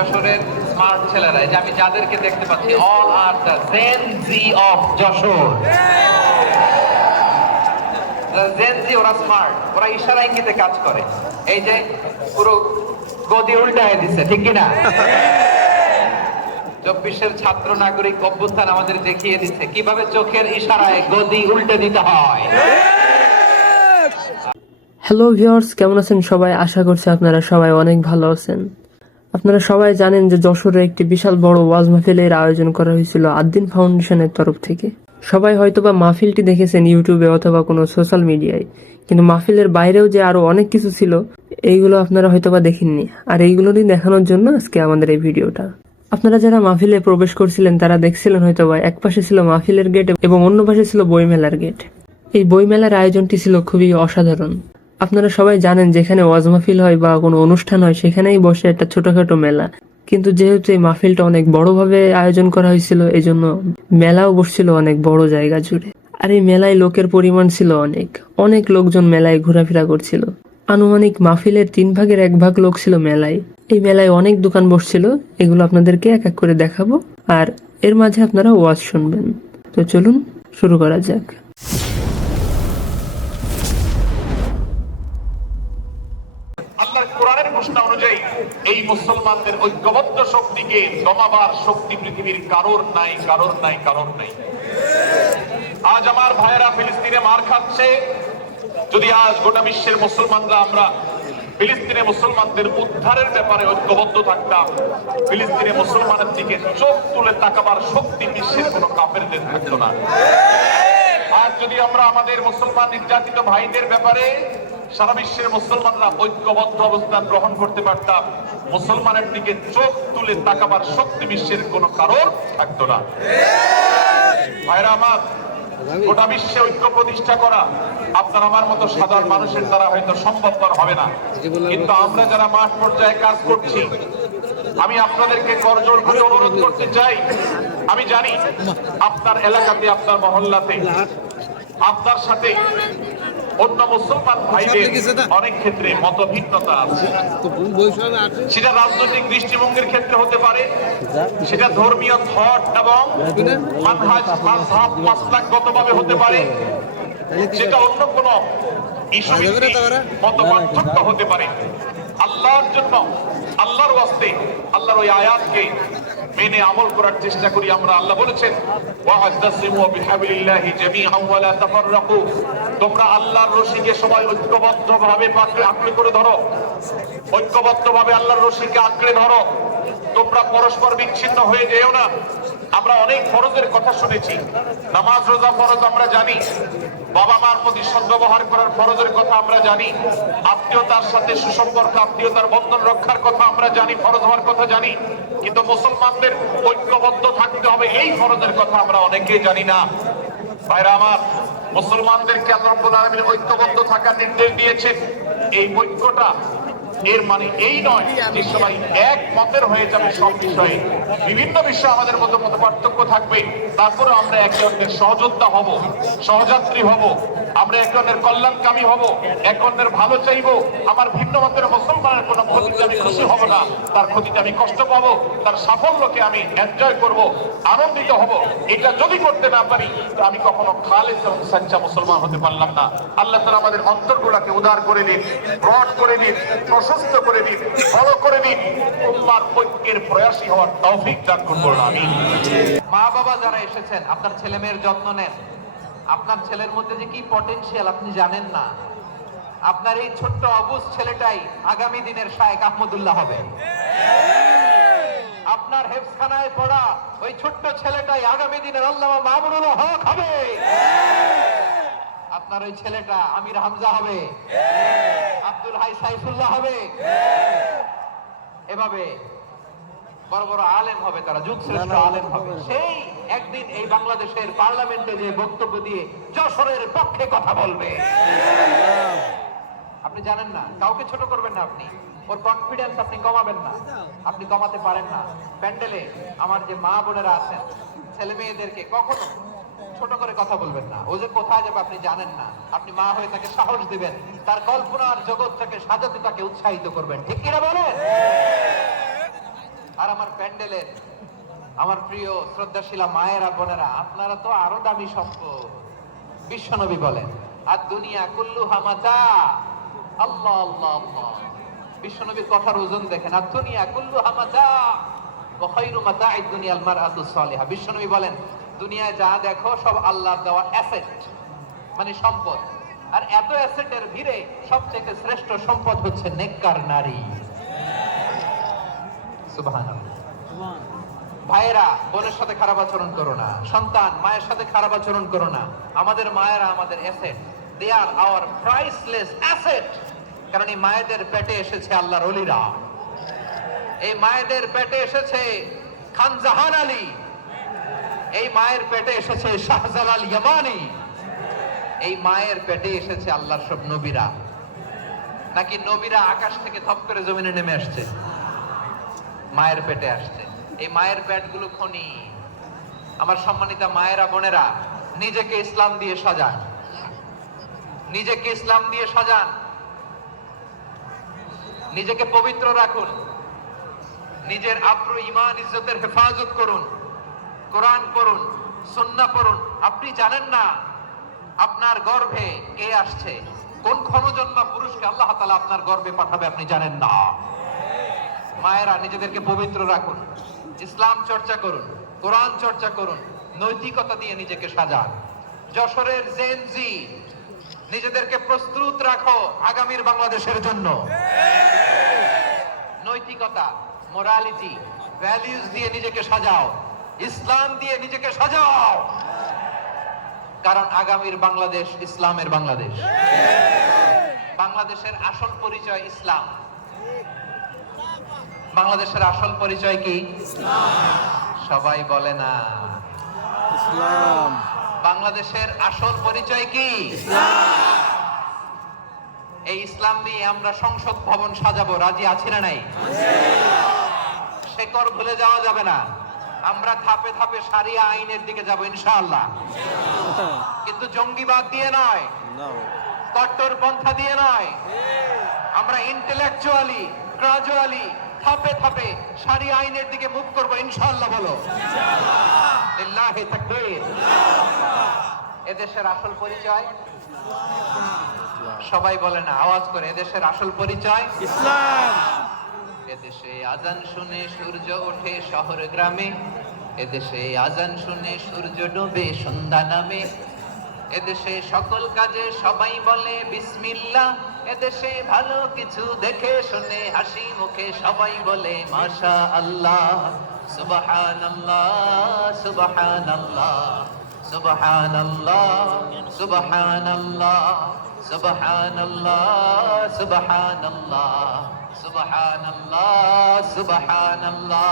যশোরের স্মার্ট ছেলেরা, এই যে আমি যাদেরকে দেখতে পাচ্ছি, all are the Gen Z of Jessore. Gen Z, ওরা স্মার্ট, ওরা ইশারা ইঙ্গিতে কাজ করে। এই যে পুরো গদি উল্টায় দিচ্ছে, ঠিক কিনা? 24-এর ছাত্র নাগরিক অভ্যুত্থান আমাদের দেখিয়ে দিচ্ছে কিভাবে চোখের ইশারায় গদি উল্টে দিতে হয়। হ্যালো ভিউয়ার্স, কেমন আছেন সবাই? আশা করছি আপনারা সবাই অনেক ভালো আছেন। আপনারা সবাই জানেন যে যশোরে একটি বিশাল বড় ওয়াজ মাহফিলের আয়োজন করা হয়েছিল আদ্দিন ফাউন্ডেশনের তরফ থেকে। সবাই হয়তোবা মাহফিলটি দেখেছেন ইউটিউবে অথবা কোনো সোশ্যাল মিডিয়ায়, কিন্তু মাহফিলের বাইরেও যে আরো অনেক কিছু ছিল এইগুলো আপনারা হয়তোবা দেখেননি, আর এইগুলোরই দেখানোর জন্য আজকে আমাদের এই ভিডিওটা। আপনারা যারা মাহফিলে প্রবেশ করছিলেন তারা দেখছিলেন হয়তোবা এক পাশে ছিল মাহফিলের গেট এবং অন্য পাশে ছিল বইমেলার গেট। এই বইমেলার আয়োজনটি ছিল খুবই অসাধারণ। আপনারা সবাই জানেন যেখানে ওয়াজ মাহফিল হয় বা কোনো অনুষ্ঠান হয় সেখানেই বসে একটা ছোটখাটো মেলা, কিন্তু যেহেতু এই মাহফিলটা অনেক বড়ভাবে আয়োজন করা হয়েছিল এই জন্য মেলাও বসছিল অনেক বড় জায়গা জুড়ে। আর এই মেলায় লোকের পরিমাণ ছিল অনেক অনেক লোকজন মেলায় ঘোরাফেরা করছিল। আনুমানিক মাহফিলের 1/3 লোক ছিল মেলায়। এই মেলায় অনেক দোকান বসছিল, এগুলো আপনাদেরকে এক এক করে দেখাবো আর এর মাঝে আপনারা ওয়াজ শুনবেন। তো চলুন শুরু করা যাক। আল্লাহর কোরআনের ঘোষণা অনুযায়ী এই মুসলমানদের ঐক্যবদ্ধ শক্তিকে দমাবার শক্তি পৃথিবীর কারোর নাই, কারোর নাই, কারোর নাই। আজ আমার ভাইয়েরা ফিলিস্তিনে মার খাচ্ছে। যদি আজ গোটা বিশ্বের মুসলমানরা আমরা ফিলিস্তিনে মুসলমানদের উদ্ধারের ব্যাপারে ঐক্যবদ্ধ থাকতাম, ফিলিস্তিনে মুসলমানের দিকে চোখ তুলে তাকাবার শক্তি বিশ্বের কোনো কাফেরদের থাকতো না। আজ যদি আমরা আমাদের মুসলমান নির্যাতিত ভাইদের ব্যাপারে সারা বিশ্বের মুসলমানরা ঐক্যবদ্ধ অবস্থান গ্রহণ করতে পারতাম, মুসলমানের দিকে চোখ তুলে তাকাবার শক্তি বিশ্বের কোনো কারণ থাকতো না। ভাইরা আমার, গোটা বিশ্বে ঐক্য প্রতিষ্ঠা করা আপনার আমার মতো সাধারণ মানুষের দ্বারা হয়তো সম্ভবপর হবে না, কিন্তু আমরা যারা মাঠ পর্যায়ে কাজ করছি, আমি আপনাদেরকে করজোড় করে অনুরোধ করতে চাই। আমি জানি আপনার এলাকাতে, আপনার মহল্লাতে আপনার সাথে অন্য মুসলমান ভাইদের অনেক ক্ষেত্রে মতভিন্নতা আছে। সেটা রাজনৈতিক দৃষ্টিভঙ্গির ক্ষেত্রে হতে পারে, সেটা ধর্মীয় থট এবং মানহাজ মাযহাব মাসলাকগতভাবে হতে পারে, সেটা অন্য কোনো ইস্যু ভিত্তিক মতপার্থক্য হতে পারে। আল্লাহর জন্য, আল্লাহর ওয়াস্তে, আল্লাহর ওই আয়াতকে মেনে আমল করার চেষ্টা করি আমরা। আল্লাহ বলেছেন, ওয়া'তাসিমু বিহাবলিল্লাহি জামিআন ওয়া লা তাফাররাকু, তোমরা আল্লাহর রশিকে সবাই ঐক্যবদ্ধভাবে আঁকড়ে করে ধরো, ঐক্যবদ্ধভাবে আল্লাহর রশিকে আঁকড়ে ধরো, তোমরা পরস্পর বিচ্ছিন্ন হয়ে যেও না। আমরা অনেক ফরজের কথা শুনেছি, নামাজ রোজা ফরজ আমরা জানি, বাবা মার প্রতি সদ্ব্যবহার করার ফরজের কথা আমরা জানি, আত্মীয়তার সাথে সুসম্পর্ক, আত্মীয়তার বন্ধন রক্ষার কথা আমরা জানি, ফরজ হওয়ার কথা জানি, কিন্তু মুসলমানদের ঐক্যবদ্ধ থাকতে হবে এই ফরজের কথা আমরা অনেকেই জানি না। ভাইরা আমার, মুসলমানদেরকে আল্লাহ রাব্বুল আলামিন ঐক্যবদ্ধ থাকার নির্দেশ দিয়েছেন। এই ঐক্যটা এর মানে এই নয় যে সবাই এক মতের হয়ে যাবে সব বিষয়ে। বিভিন্ন বিষয়ে আমাদের মধ্যে মত পার্থক্য থাকবে, তারপরে আমরা একে অন্যের সহযোদ্ধা হব, সহযাত্রী হব, আমরা একে অন্যের কল্যাণকামী হব, একে অন্যের ভালো চাইবো। আমার ভিন্ন মতের মুসলমানের কোনো ক্ষতিতে আমি খুশি হব না, তার ক্ষতিতে আমি কষ্ট পাবো, তার সাফল্যকে আমি এনজয় করব, আনন্দিত হব। এটা যদি করতে না পারি তো আমি কখনো খালেস এবং সচ্চা মুসলমান হতে পারলাম না। আল্লাহ তাআলা আমাদের অন্তরগুলোকে উদার করে দিন, ব্রড করে দিন, প্রশস্ত করে দিন, বড় করে দিন, উম্মার ঐক্যের প্রয়াসী হওয়ার তৌফিক দান করুন। আমিন। মা বাবা যারা এসেছেন, আপনার ছেলে মেয়ের যত্ন নেন। আপনার ছেলের মধ্যে যে কি পটেনশিয়াল আপনি জানেন না। আপনার এই ছোট্ট অবুঝ ছেলেটাই আগামী দিনের শায়েখ আহমদুল্লাহ হবে। আপনার হেফজখানায় পড়া ওই ছোট্ট ছেলেটাই আগামী দিনের আল্লামা মামুনুল হক হবে। আপনার ওই ছেলেটা আমির হামজা হবে, আব্দুল হাই সাইফুল্লাহ হবে। এভাবে বড় বড় আলেম হবে, তারা যুগশ্রেষ্ঠ আলেম হবে। সেই একদিন এই বাংলাদেশের পার্লামেন্টে যে বক্তব্য দিয়ে যশোরের পক্ষে কথা বলবে। আপনি জানেন না, কাউকে ছোট করবেন না, আপনি ওর কনফিডেন্স আপনি কমাবেন না, আপনি কমাতে পারেন না। প্যান্ডেলে আমার যে মা বোনেরা আছেন, ছেলে মেয়েদেরকে কখনো ছোট করে কথা বলবেন না। ও যে কোথায় যাবে আপনি জানেন না, আপনি মা হয়ে তাকে সাহস দিবেন, তার কল্পনার জগৎ থেকে সাজাতে তাকে উৎসাহিত করবেন। ঠিক কিনা বলেন? আর আমার প্যান্ডেলের আমার প্রিয় শ্রদ্ধাশীলা মায়েরা বোনেরা, আপনারা তো আরো দামি সম্পদ। বিশ্বনবী বলেন, আর দুনিয়া কুল্লুহা মাতা। আল্লাহ আল্লাহ আল্লাহ, বিশ্বনবীর কথার ওজন দেখেন। আর দুনিয়া কুল্লুহা মাতা ওয়া খায়রু মাতা'আদ দুনিয়াল মারআতুস সালিহা। বিশ্বনবী বলেন, দুনিয়ায় যা দেখো সব আল্লাহর দেওয়া অ্যাসেট, মানে সম্পদ। আর এত অ্যাসেটের ভিড়ে সবচেয়ে শ্রেষ্ঠ সম্পদ হচ্ছে নেককার নারী। সুবহানাল্লাহ। ভাইয়েরা, বোনের সাথে খারাপ আচরণ করো না। সন্তান, মায়ের সাথে খারাপ আচরণ করো না। আমাদের মায়েরা আমাদের asset, they are our priceless asset. কারণ এই মায়েদের পেটে এসেছে আল্লাহর ওলিরা, এই মায়েদের পেটে এসেছে খান জাহান আলী, এই মায়ের পেটে এসেছে শাহজালাল ইয়ামানি, এই মায়ের পেটে এসেছে আল্লাহর সব নবীরা। নাকি নবীরা আকাশ থেকে থপ করে জমিনে নেমে আসছে? মায়ের পেটে আসছে। এই মায়ের পেটগুলো খনি। আমার সম্মানিতা মায়েরা বোনেরা, নিজেকে ইসলাম দিয়ে সাজান, নিজেকে ইসলাম দিয়ে সাজান, নিজেকে পবিত্র রাখুন, নিজের আব্রু ইমান ইজ্জতের হেফাজত করুন, কোরআন পড়ুন, সুন্নাহ পড়ুন। আপনি জানেন না আপনার গর্ভে কে আসছে, কোন ক্ষণজন্মা পুরুষকে আল্লাহ তাআলা আপনার গর্ভে পাঠাবে আপনি জানেন না। মায়েরা, নিজেদেরকে পবিত্র রাখুন, ইসলাম চর্চা করুন, কোরআন চর্চা করুন, নৈতিকতা দিয়ে নিজেকে সাজান। যশোরের জেনজি, নিজেদেরকে প্রস্তুত রাখো আগামীর বাংলাদেশের জন্য। নৈতিকতা, মোরালিটি, ভ্যালিউজ দিয়ে নিজেকে সাজাও, ইসলাম দিয়ে নিজেকে সাজাও। কারণ আগামীর বাংলাদেশ ইসলামের বাংলাদেশ। বাংলাদেশের আসল পরিচয় ইসলাম। বাংলাদেশের আসল পরিচয় কি? সবাই বলে না ইসলাম। বাংলাদেশের আসল পরিচয় কি? এই ইসলাম নিয়ে আমরা সংসদ ভবন সাজাবো, রাজি আছি না নাই? শেকড় ভুলে যাওয়া যাবে না। আমরা ধাপে ধাপে শারিয়া আইনের দিকে যাব ইনশাআল্লাহ, কিন্তু জঙ্গিবাদ দিয়ে নয়, কট্টরপন্থা দিয়ে নয়। আমরা ইন্টেলেকচুয়ালি, গ্রাজুয়ালি, ধাপে ধাপে শারিয়া আইনের দিকে মুভ করবো ইনশাআল্লাহ। বলো লিল্লাহি তাকবীর। এদেশের আসল পরিচয় সবাই বলে না, আওয়াজ করে, এদেশের আসল পরিচয় ইসলাম। এদেশে আজান শুনে সূর্য ওঠে শহর গ্রামে, এদেশে আজান শুনে সূর্য ডোবে সন্ধ্যা নামে, এদেশে সকল কাজে সবাই বলে বিসমিল্লাহ, এদেশে ভালো কিছু দেখে শুনে হাসি মুখে সবাই বলে মাশা আল্লাহ, সুবহানাল্লাহ সুবহানাল্লাহ সুবহানাল্লাহ সুবহানাল্লাহ সুবহানাল্লাহ সুবহানাল্লাহ সুবহানাল্লাহ সুবহানাল্লাহ।